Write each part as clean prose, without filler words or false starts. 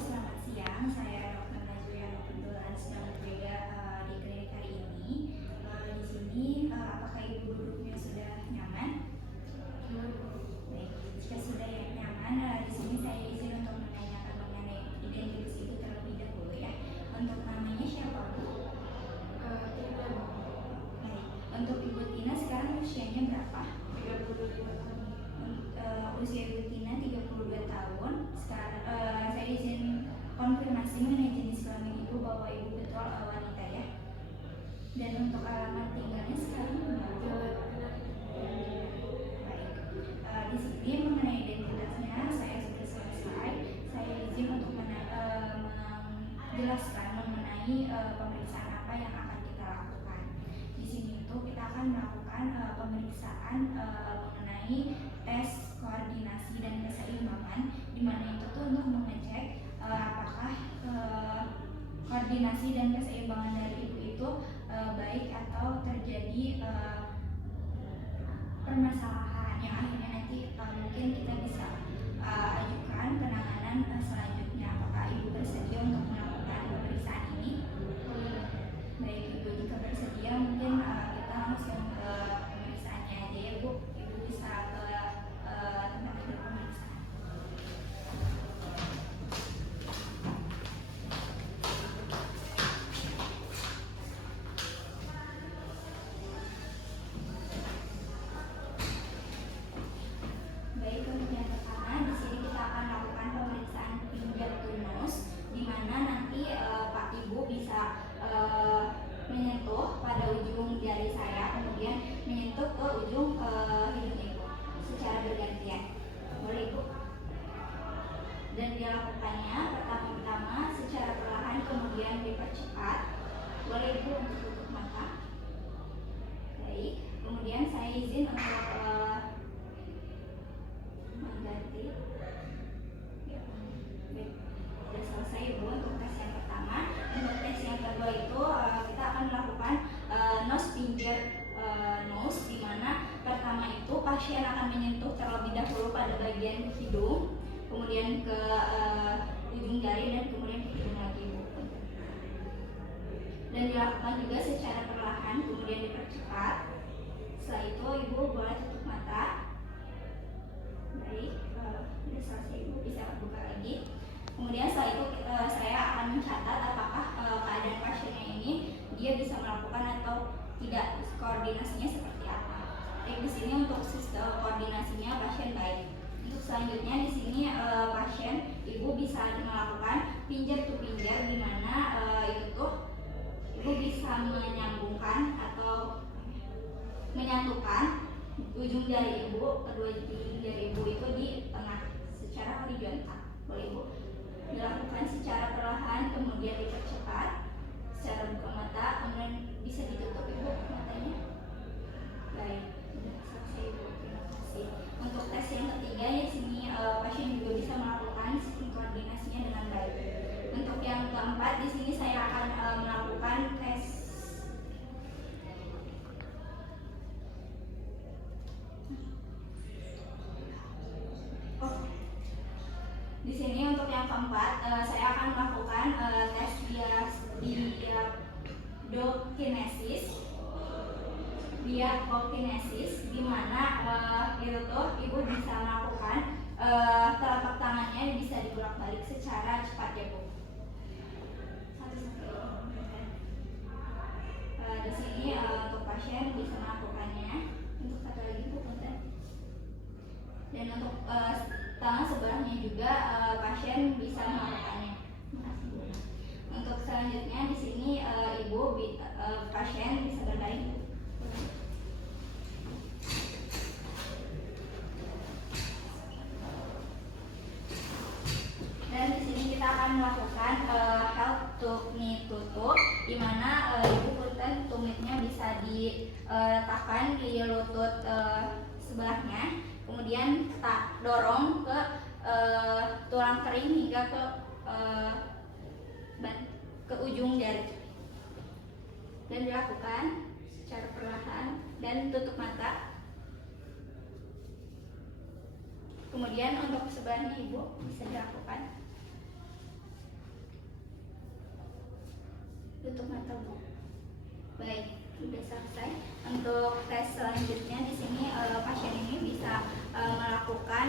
selamat siang. Saya Dr. Najwa yang kebetulan sedang berjaga di klinik hari ini. Di sini, apakah Ibu duduknya sudah nyaman? Baik, jika sudah nyaman, di sini saya izin untuk menanyakan mengenai identitas Ibu terlebih dahulu ya. Untuk namanya siapa, Bu? Tina. Baik, untuk Ibu Tina sekarang usianya berapa? 35 tahun. Usia Ibu Tina 32 tahun. Sekarang saya izin konfirmasi mengenai jenis kelamin Ibu bahwa Ibu betul wanita ya. Dan untuk alamat tinggalnya sekarang di mana? Jalan Kenari. Baik. Di sini mengenai identitasnya saya sudah selesai. Saya izin untuk menjelaskan mengenai pemeriksaan apa yang akan kita lakukan. Di sini itu kita akan melakukan pemeriksaan mengenai tes koordinasi dan keseimbangan, di mana itu tuh untuk mengecek apakah koordinasi dan keseimbangan dari Ibu itu baik atau terjadi permasalahan yang akhirnya nanti mungkin kita bisa ajukan penanganan selanjutnya. Apakah Ibu bersedia untuk melakukan pemeriksaan ini? Baik Ibu, jika bersedia mungkin kita langsung ke pemeriksaannya aja ya Bu. Ibu bisa ke tempat tidur pemeriksaan. Baik, untuk yang pertama di sini kita akan lakukan pemeriksaan pinggir tunus, di mana nanti Pak Ibu bisa menyentuh pada ujung jari saya, kemudian menyentuh ke ujung hidung Ibu secara bergantian. Boleh Ibu? Dan dilakukannya pertama-tama secara perlahan, kemudian dipercepat. Boleh Ibu untuk tutup mata. Baik, kemudian saya izin untuk mengganti. Ya, baik. Sudah selesai Ibu untuk tes yang pertama. Untuk tes yang kedua itu kita akan melakukan nose pinggir nose, di mana pertama itu pasien akan menyentuh terlebih dahulu pada bagian hidung, kemudian ke ujung jari dan kemudian ke hidung lagi Ibu. Dan dilakukan juga secara perlahan, kemudian dipercepat. Setelah itu Ibu boleh tutup mata. Baik, sudah selesai Ibu bisa buka lagi. Kemudian setelah itu saya akan mencatat apakah keadaan pasiennya ini dia bisa melakukan atau tidak, koordinasinya seperti apa. Baik, di sini untuk sistem koordinasinya pasien baik. Untuk selanjutnya di sini pasien Ibu bisa melakukan pinjer to pinjer, di mana itu tuh Ibu bisa menyambungkan atau menyatukan ujung jari Ibu, kedua ujung jari Ibu itu di tengah secara horizontal. Boleh Ibu dilakukan secara perlahan, kemudian dipercepat secara buka mata, kemudian bisa ditutup Ibu matanya. Baik, sudah selesai Ibu, terima kasih. Untuk tes yang ketiga di sini pasien juga bisa melakukan sistem koordinasinya dengan baik. Untuk yang keempat di sini saya akan melakukan tes di sini. Untuk yang keempat saya akan melakukan tes diakokinesis, di mana itu tuh Ibu bisa melakukan telapak tangannya bisa dibolak-balik secara cepat ya Bu. Di sini untuk pasien bisa melakukannya. Untuk satu lagi Bu, punten. Dan untuk tangan sebelahnya juga pasien bisa melakukannya. Untuk selanjutnya di sini pasien bisa berbaring. Dan di sini kita akan melakukan help to knee tutup, di mana Ibu punten tumitnya bisa diletakkan di lutut sebelahnya, kemudian tak dorong ke tulang kering hingga ke ujung jari, dan dilakukan secara perlahan dan tutup mata. Kemudian untuk sebelahnya Ibu bisa dilakukan. tutup mata Bu. Baik, sudah selesai. Untuk tes selanjutnya di sini pasien ini bisa melakukan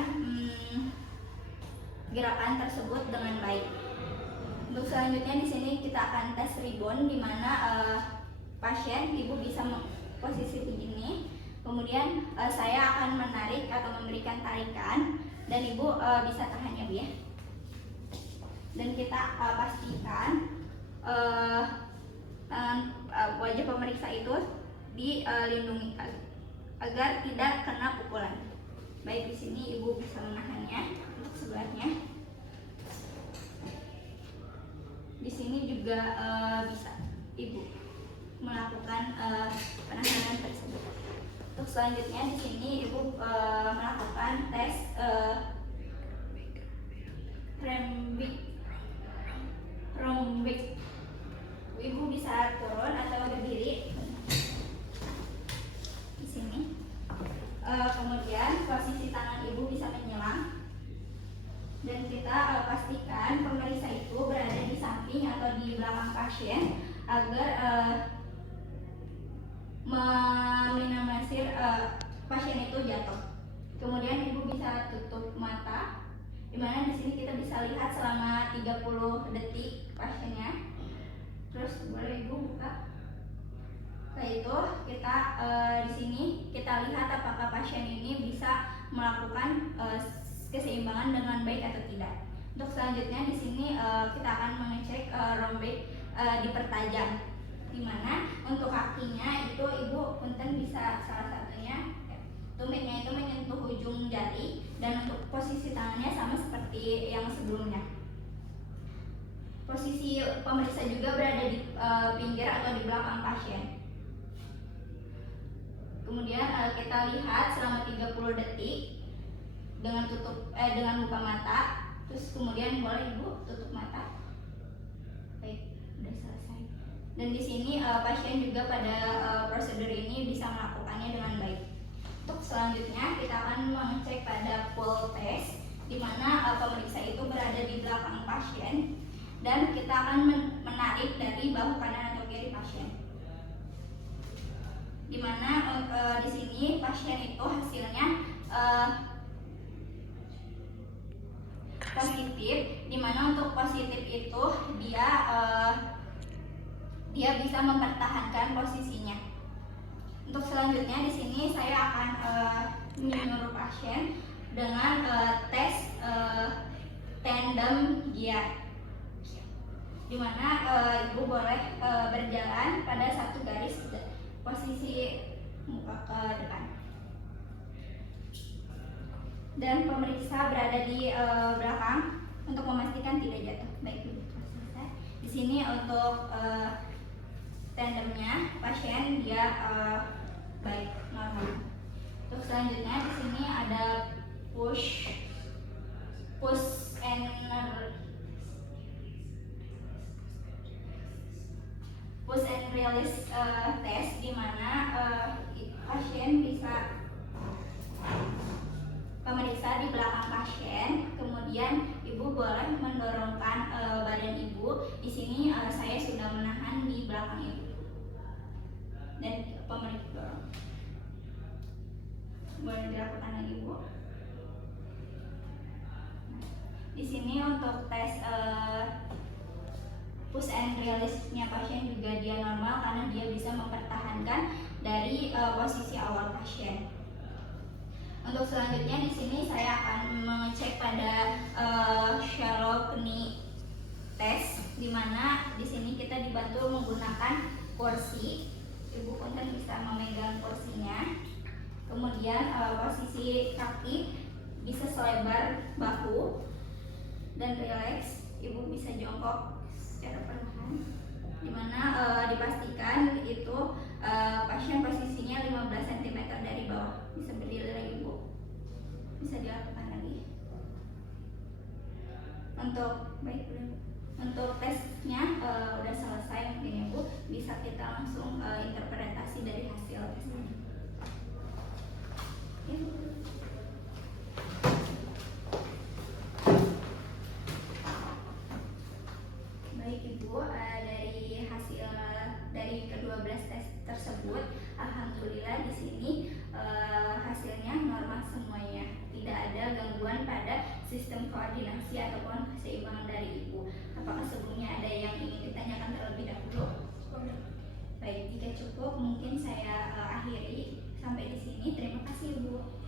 gerakan tersebut dengan baik. Untuk selanjutnya di sini kita akan tes rebound, di mana pasien ibu bisa posisi begini. Kemudian saya akan menarik atau memberikan tarikan dan ibu bisa tahan ya Bu ya. Dan kita pastikan wajah pemeriksa itu dilindungi agar tidak kena pukulan. Baik, di sini ibu bisa menahannya untuk sebelahnya. Di sini juga bisa ibu melakukan penahanan tersebut. Untuk selanjutnya di sini ibu melakukan tes rombik. Ibu bisa turun atau berdiri di sini. Kemudian posisi tangan ibu bisa menyelang. Dan kita pastikan pemeriksa itu berada di samping atau di belakang pasien agar meminimalisir pasien itu jatuh. Kemudian ibu bisa tutup mata, dimana di sini kita bisa lihat selama 30 detik pasiennya. Terus boleh ibu buka. Setelah itu kita di sini kita lihat apakah pasien ini bisa melakukan keseimbangan dengan baik atau tidak. Untuk selanjutnya di sini kita akan mengecek rombik dipertajam, dimana untuk kakinya itu ibu punten bisa salah satunya tumitnya itu menyentuh ujung jari, dan untuk posisi tangannya sama seperti yang sebelumnya. Posisi pemeriksa juga berada di pinggir atau di belakang pasien. Kemudian kita lihat selama 30 detik dengan dengan buka mata. Terus kemudian boleh ibu tutup mata. Baik, sudah selesai. Dan di sini pasien juga pada prosedur ini bisa melakukannya dengan baik. Untuk selanjutnya kita akan mengecek pada pull test, di mana pemeriksa itu berada di belakang pasien dan kita akan menarik dari bahu kanan atau kiri pasien. Di mana di sini pasien itu hasilnya positif, dimana untuk positif itu dia bisa mempertahankan posisinya. Untuk selanjutnya di sini saya akan menyuruh pasien dengan tes tandem gear, dimana ibu boleh berjalan pada satu garis posisi muka ke depan. Dan pemeriksa berada di belakang untuk memastikan tidak jatuh. Baik, selesai. Di sini untuk tandemnya pasien dia baik, normal. Untuk selanjutnya di sini ada push and release test, di mana pasien bisa pemeriksa di belakang pasien, kemudian ibu boleh mendorongkan badan ibu. Di sini saya sudah menahan di belakang ibu dan pemeriksa dorong. Boleh dilakukan lagi bu. Di sini untuk tes push and release-nya pasien juga dia normal karena dia bisa mempertahankan dari posisi awal pasien. Untuk selanjutnya di sini saya akan mengecek pada shallow knee test, di mana di sini kita dibantu menggunakan kursi. Ibu punten bisa memegang kursinya. Kemudian posisi kaki bisa selebar bahu dan rileks. Ibu bisa jongkok secara perlahan, di mana dipastikan itu pasien posisinya 15 cm dari bawah. Bisa berdiri lagi bu, bisa dilakukan lagi. Untuk tesnya udah selesai, mungkin ya bu, bisa kita langsung interpretasi dari hasil tesnya. Ya. Baik ibu, dari hasil dari ke-12 tes tersebut, alhamdulillah di sini hasilnya normal semuanya. Tidak ada gangguan pada sistem koordinasi ataupun keseimbangan dari ibu. Apakah sebelumnya ada yang ingin ditanyakan terlebih dahulu? Baik, jika cukup mungkin saya akhiri sampai di sini. Terima kasih, Ibu.